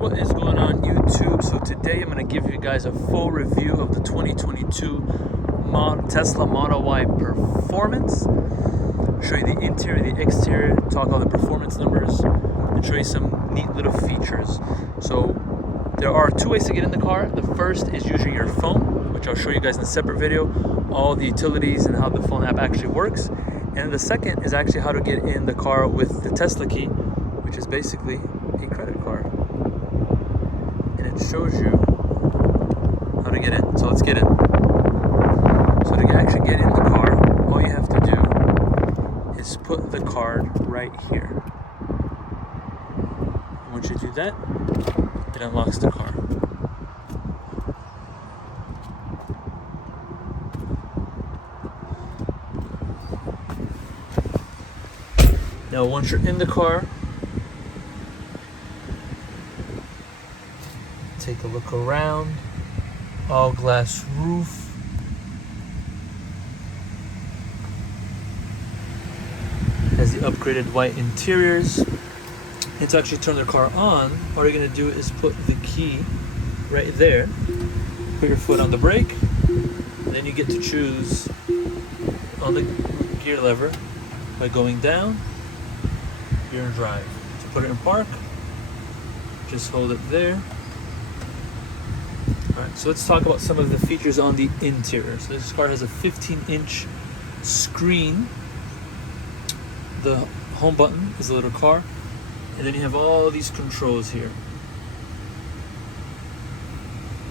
What is going on YouTube? So today I'm going to give you guys a full review of the 2022 Tesla Model Y Performance. Show you the interior, the exterior, talk all the performance numbers, and show you some neat little features. So there are two ways to get in the car. The first is using your phone, which I'll show you guys in a separate video, all the utilities and how the phone app actually works. And the second is actually how to get in the car with the Tesla key, which is basically a credit card. And it shows you how to get in. So let's get in. So to actually get in the car, all you have to do is put the card right here. And once you do that, it unlocks the car. Now once you're in the car, take a look around. All glass roof. Has the upgraded white interiors. And to actually turn the car on, all you're gonna do is put the key right there. Put your foot on the brake, and then you get to choose on the gear lever by going down. You're in drive. To put it in park, just hold it there. Alright, so let's talk about some of the features on the interior. So this car has a 15-inch screen. The home button is a little car. And then you have all these controls here.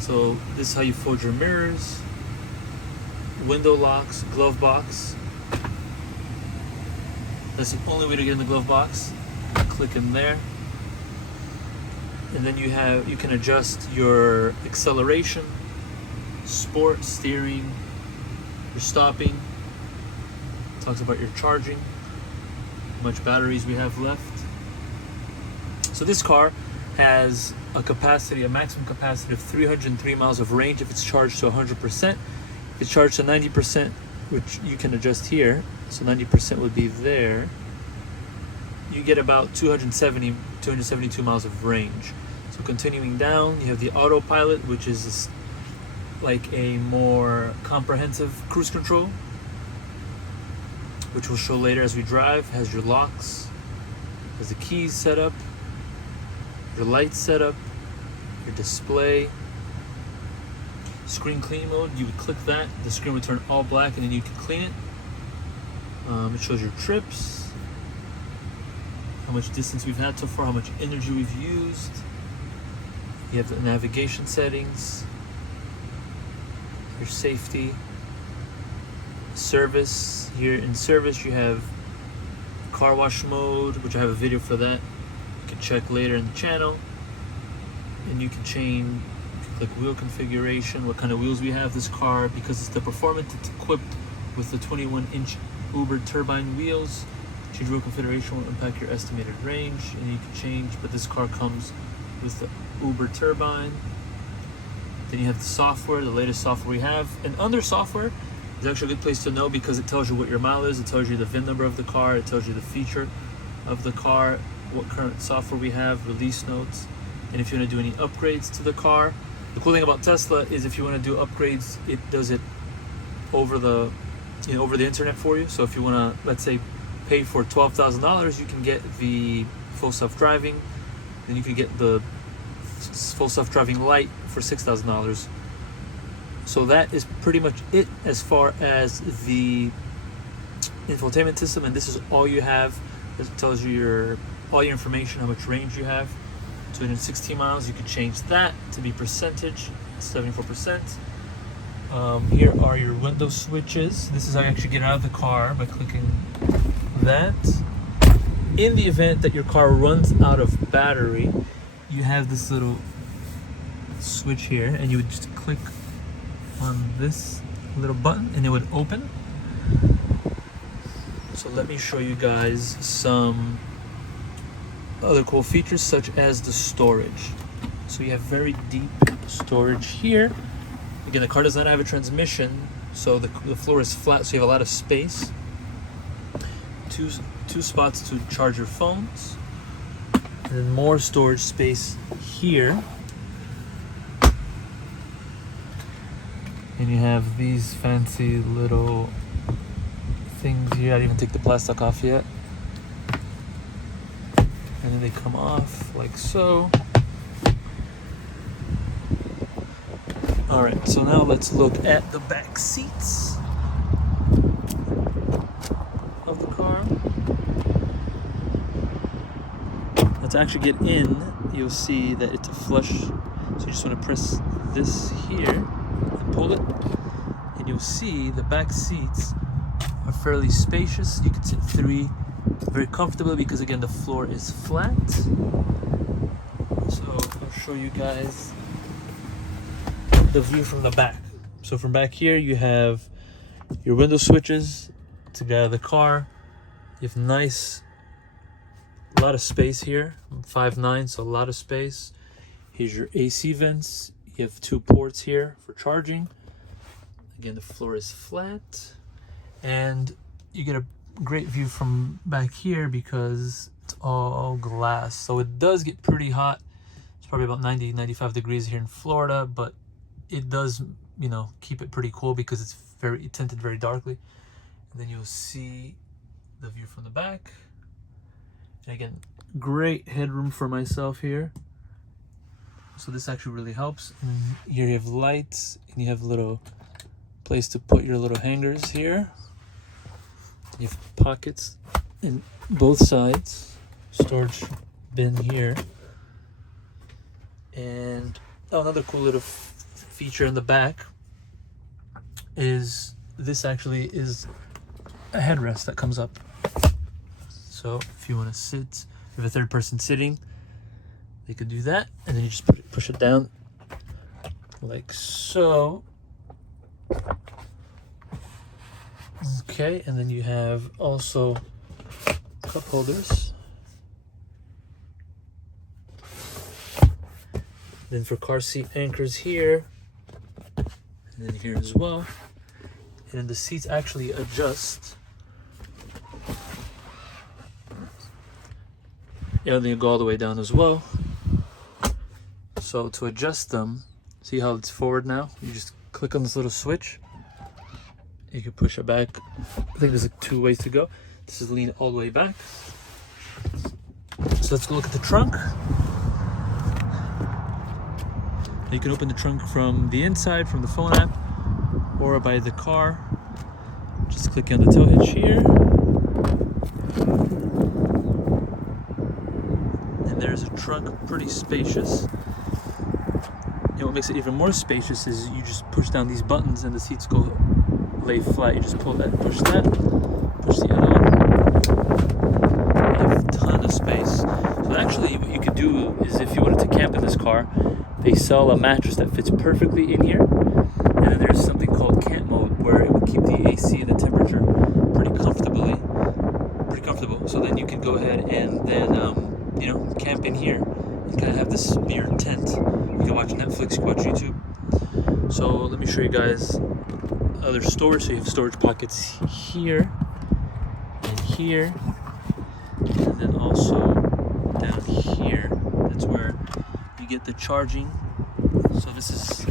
So this is how you fold your mirrors, window locks, glove box. That's the only way to get in the glove box. Click in there. And then you can adjust your acceleration, sport, steering, your stopping. Talks about your charging, how much batteries we have left. So this car has a maximum capacity of 303 miles of range if it's charged to 100%. If it's charged to 90%, which you can adjust here, so 90% would be there, you get about 272 miles of range. So continuing down, you have the autopilot, which is like a more comprehensive cruise control, which we'll show later as we drive. Has your locks, has the keys set up, your lights set up, your display, screen clean mode. You would click that, the screen would turn all black, and then you can clean it. It shows your trips, how much distance we've had so far, how much energy we've used. You have the navigation settings, your safety, service. Here in service you have car wash mode, which I have a video for that. You can check later in the channel. And you can change, you can click wheel configuration, what kind of wheels we have this car. Because it's the Performance, it's equipped with the 21-inch Uber turbine wheels. Change wheel configuration will impact your estimated range, and you can change, but this car comes with the Uber turbine. Then you have the software, the latest software we have. And under software is actually a good place to know because it tells you what your mile is, it tells you the VIN number of the car, it tells you the feature of the car, what current software we have, release notes, and if you want to do any upgrades to the car. The cool thing about Tesla is if you want to do upgrades, it does it over the internet for you. So if you want to, let's say, pay for $12,000, you can get the full self-driving. Then you can get the full self-driving light for $6,000. So that is pretty much it as far as the infotainment system, and this is all you have. It tells you all your information, how much range you have. 216 miles. You can change that to be percentage, 74%. Here are your window switches. This is how you actually get out of the car by clicking that. In the event that your car runs out of battery, you have this little switch here, and you would just click on this little button and it would open. So let me show you guys some other cool features, such as the storage. So you have very deep storage here. Again, the car does not have a transmission, so the floor is flat, so you have a lot of space. Two spots to charge your phones, and then more storage space here. And you have these fancy little things here. I didn't even take the plastic off yet. And then they come off like so. All right, so now let's look at the back seats of the car. Now to actually get in, you'll see that it's a flush. So you just want to press this here and pull it. And you'll see the back seats are fairly spacious. You can sit three very comfortably because again the floor is flat. So I'll show you guys the view from the back. So from back here you have your window switches to get out of the car. You have a lot of space here. I'm 5'9", so a lot of space. Here's your AC vents. You have 2 ports here for charging. Again, the floor is flat. And you get a great view from back here because it's all glass. So it does get pretty hot. It's probably about 90-95 degrees here in Florida, but it does, you know, keep it pretty cool because it's very tinted very darkly. And then you'll see the view from the back. And again, great headroom for myself here. So this actually really helps. And here you have lights and you have a little place to put your little hangers here. You have pockets in both sides, storage bin here, and another cool little feature in the back is this actually is a headrest that comes up. So if you want to sit, if you have a third person sitting, they could do that, and then you just push it down like so. Okay, and then you have also cup holders. Then for car seat anchors here, and then here as well. And then the seats actually adjust. Yeah, then you go all the way down as well. So to adjust them, see how it's forward now? You just click on this little switch. You can push it back. I think there's like 2 ways to go. This is lean all the way back. So let's go look at the trunk. You can open the trunk from the inside, from the phone app, or by the car. Just click on the tow hitch here. And there's a trunk, pretty spacious. And what makes it even more spacious is you just push down these buttons and the seats go lay flat. You just pull that, push the other one. You have a ton of space. So actually what you could do is if you wanted to camp in this car, they sell a mattress that fits perfectly in here. And then there's something called camp mode where it will keep the AC and the temperature pretty comfortable. So then you can go ahead and then, you know, camp in here and kind of have this be your tent. You can watch Netflix, you can watch YouTube. So let me show you guys other storage. So you have storage pockets here and here, and then also down here. That's where you get the charging. So this is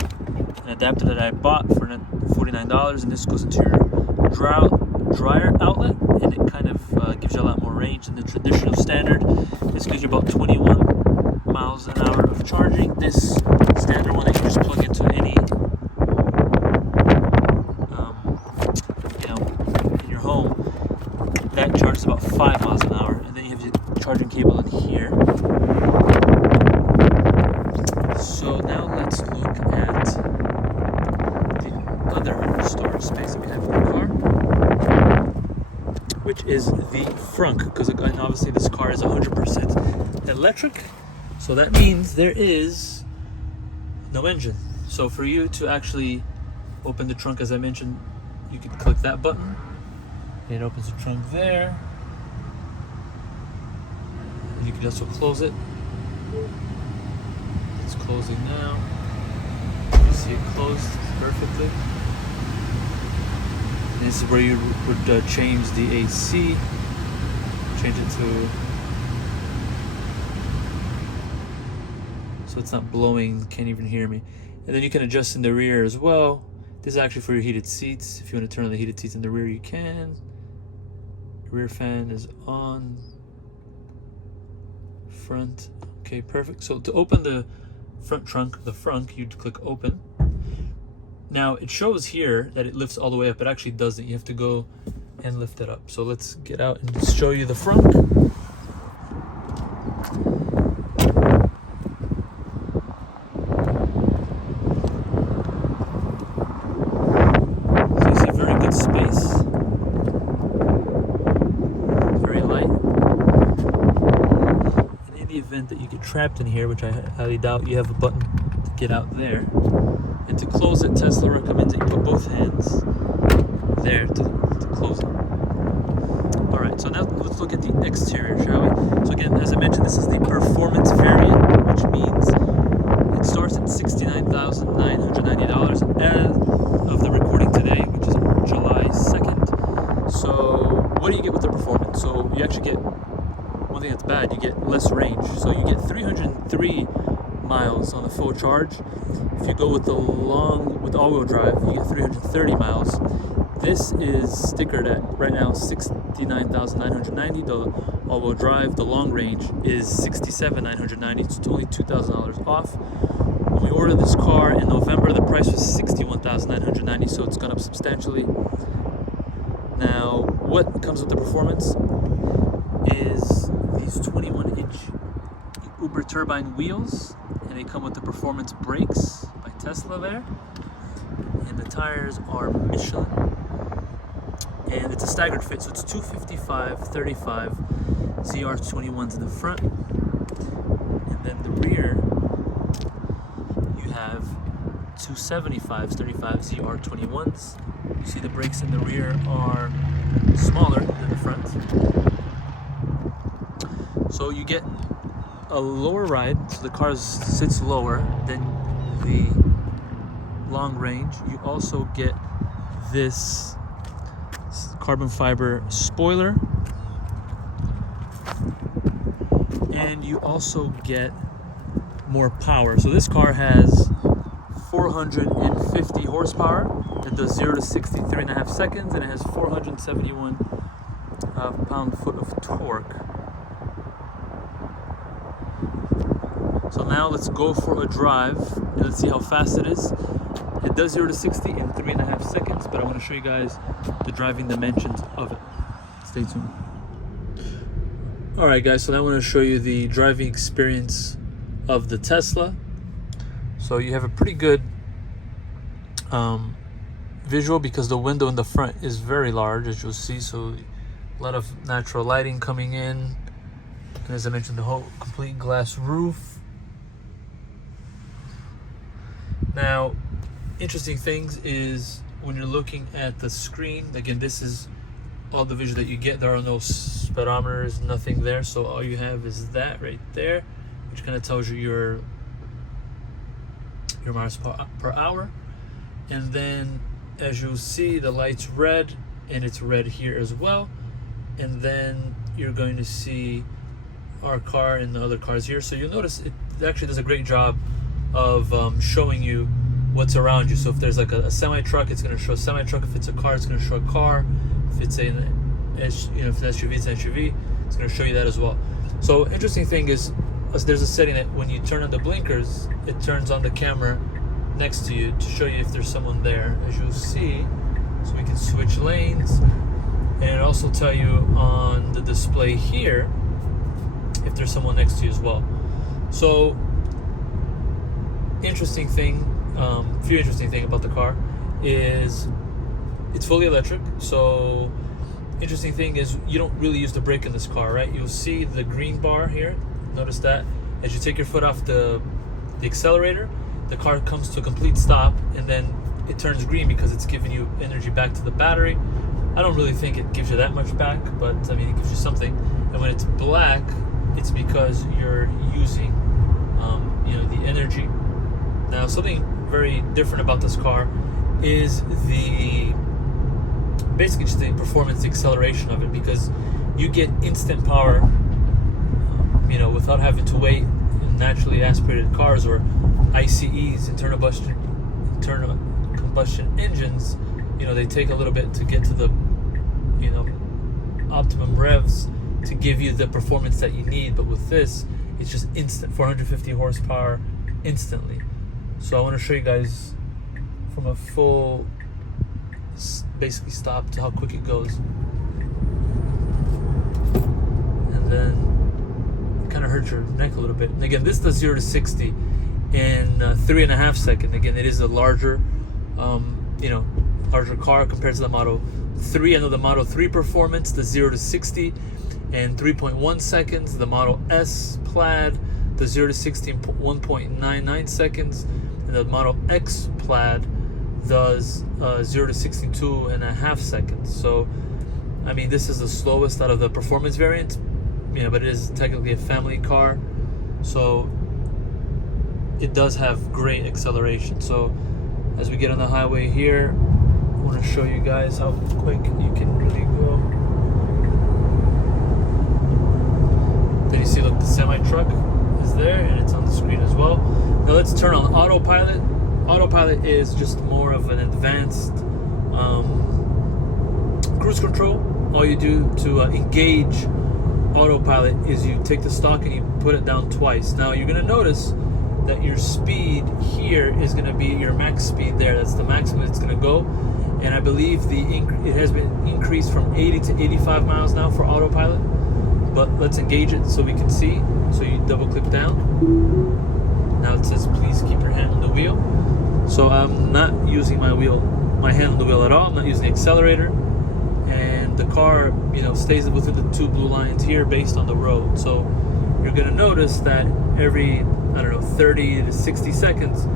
an adapter that I bought for $49, and this goes into your dryer outlet, and it kind of gives you a lot more range than the traditional standard. This gives you about 21 miles an hour of charging. This standard one that you just plug into any in your home, that charges about 5 miles an hour, and then you have your charging cable in here. So now let's look at the other storage space that we have in the car, which is the frunk, because obviously this car is 100% electric, so that means there is no engine. So for you to actually open the trunk, as I mentioned, you can click that button. It opens the trunk there. And you can also close it. It's closing now. You see it closed perfectly. And this is where you would change the AC. Change it to so it's not blowing, can't even hear me. And then you can adjust in the rear as well. This is actually for your heated seats. If you want to turn on the heated seats in the rear, you can. Rear fan is on. Front, okay, perfect. So to open the front trunk, you'd click open. Now it shows here that it lifts all the way up. It actually doesn't. You have to go and lift it up. So let's get out and just show you the front. So you see very good space. Very light. And in the event that you get trapped in here, which I highly doubt, you have a button to get out there. And to close it, Tesla recommends that you put both hands there to close it. Alright, so now let's look at the exterior, shall we? So again, as I mentioned, this is the performance variant, which means it starts at $69,990 as of the recording today, which is July 2nd. So what do you get with the performance? So you actually get, one thing that's bad, you get less range. So you get 303 miles on the full charge. If you go with the with all-wheel drive, you get 330 miles. This is stickered at right now $69,990. The all-wheel drive, the long range is $67,990. It's only $2,000 off. When we ordered this car in November, the price was $61,990, so it's gone up substantially. Now, what comes with the performance is these 21-inch Uber turbine wheels, and they come with the performance brakes by Tesla there, and the tires are Michelin, and it's a staggered fit, so it's 255/35 ZR21s in the front, and then the rear you have 275/35 ZR21s. You see the brakes in the rear are smaller than the front, so you get a lower ride, so the car sits lower than the long range. You also get this carbon fiber spoiler, and you also get more power. So this car has 450 horsepower. It does 0 to 60 3.5 seconds, and it has 471 pound-foot of torque. So now let's go for a drive and let's see how fast it is. It does 0 to 60 in 3.5 seconds, but I want to show you guys the driving dimensions of it. Stay tuned. Alright guys, so now I want to show you the driving experience of the Tesla. So you have a pretty good visual because the window in the front is very large, as you'll see, so a lot of natural lighting coming in. And as I mentioned, the whole complete glass roof. Now, interesting things is when you're looking at the screen, again, this is all the visual that you get. There are no speedometers, nothing there, so all you have is that right there, which kind of tells you your miles per hour. And then as you'll see, the light's red, and it's red here as well. And then you're going to see our car and the other cars here. So you'll notice it actually does a great job of showing you what's around you. So if there's like a semi truck, it's going to show a semi truck. If it's a car, it's going to show a car. If it's if it's SUV, it's an SUV. It's going to show you that as well. So interesting thing is, there's a setting that when you turn on the blinkers, it turns on the camera next to you to show you if there's someone there, as you'll see. So we can switch lanes, and it also tell you on the display here if there's someone next to you as well. So interesting thing, few interesting thing about the car is it's fully electric. So interesting thing is you don't really use the brake in this car, right? You'll see the green bar here. Notice that as you take your foot off the accelerator, the car comes to a complete stop, and then it turns green because it's giving you energy back to the battery. I don't really think it gives you that much back, but I mean, it gives you something. And when it's black, it's because you're using the energy. Now, something very different about this car is basically just the performance, the acceleration of it, because you get instant power, without having to wait naturally aspirated cars or ICEs, internal combustion engines, you know, they take a little bit to get to the, you know, optimum revs to give you the performance that you need. But with this, it's just instant, 450 horsepower instantly. So I want to show you guys from a full, basically stop, to how quick it goes. And then it kind of hurts your neck a little bit. And again, this does 0 to 60 in 3.5 seconds. Again, it is a larger, you know, larger car compared to the Model 3. I know the Model 3 performance, the 0 to 60 in 3.1 seconds. The Model S Plaid, the 0 to 60 in 1.99 seconds. And the Model X Plaid does 0 to 62.5 seconds. So, I mean, this is the slowest out of the performance variants, you know, but it is technically a family car. So it does have great acceleration. So as we get on the highway here, I want to show you guys how quick you can really go. Then you see, look, the semi-truck is there and it's on the screen as well. Now let's turn on autopilot. Autopilot is just more of an advanced cruise control. All you do to engage autopilot is you take the stock and you put it down twice. Now you're going to notice that your speed here is going to be your max speed there. That's the maximum it's going to go. And I believe it has been increased from 80 to 85 miles now for autopilot. But let's engage it so we can see. So you double click down. Now it says please keep your hand on the wheel. So I'm not using my hand on the wheel at all. I'm not using the accelerator. And the car, you know, stays within the 2 blue lines here based on the road. So you're going to notice that every, I don't know, 30 to 60 seconds,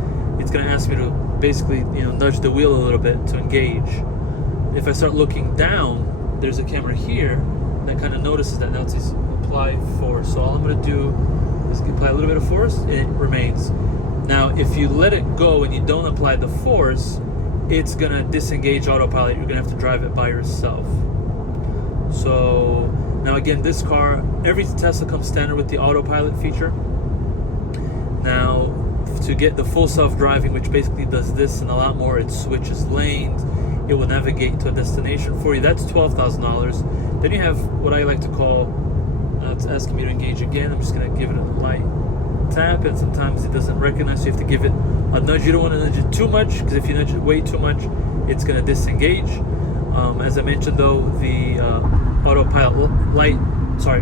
it's going to ask me to basically, you know, nudge the wheel a little bit to engage. If I start looking down, there's a camera here that kind of notices that. Now it says apply force. So all I'm going to do is apply a little bit of force and it remains. Now if you let it go and you don't apply the force, it's going to disengage autopilot. You're going to have to drive it by yourself. So now again, this car, every Tesla comes standard with the autopilot feature. Now to get the full self-driving, which basically does this and a lot more, it switches lanes, it will navigate to a destination for you. That's $12,000. Then you have what I like to call, it's asking me to engage again. I'm just going to give it a light tap, and sometimes it doesn't recognize, so you have to give it a nudge. You don't want to nudge it too much, because if you nudge it way too much, it's going to disengage. As I mentioned though, the autopilot light,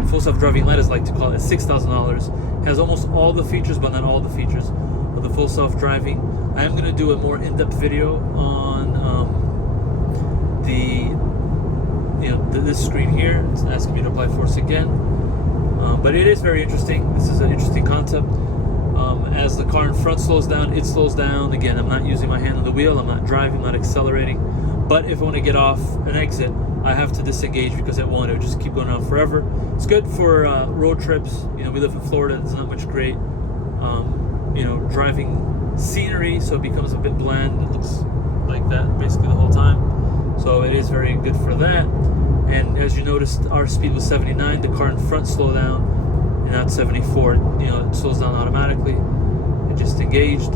full self-driving light, as I like to call it, $6,000. Has almost all the features, but not all the features of the full self-driving. I am going to do a more in-depth video on this screen here. It's asking me to apply force again. But it is very interesting. This is an interesting concept. As the car in front slows down, it slows down. Again, I'm not using my hand on the wheel. I'm not driving, I'm not accelerating. But if I want to get off an exit, I have to disengage because it won't. It'll just keep going on forever. It's good for road trips. You know, we live in Florida. There's not much great, you know, driving scenery, so it becomes a bit bland. It looks like that basically the whole time. So it is very good for that. And as you noticed, our speed was 79. The car in front slowed down, and now it's 74. You know, it slows down automatically. It just engaged.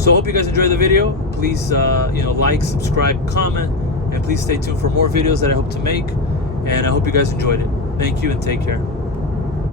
So I hope you guys enjoyed the video. Please, you know, like, subscribe, comment, and please stay tuned for more videos that I hope to make. And I hope you guys enjoyed it. Thank you and take care.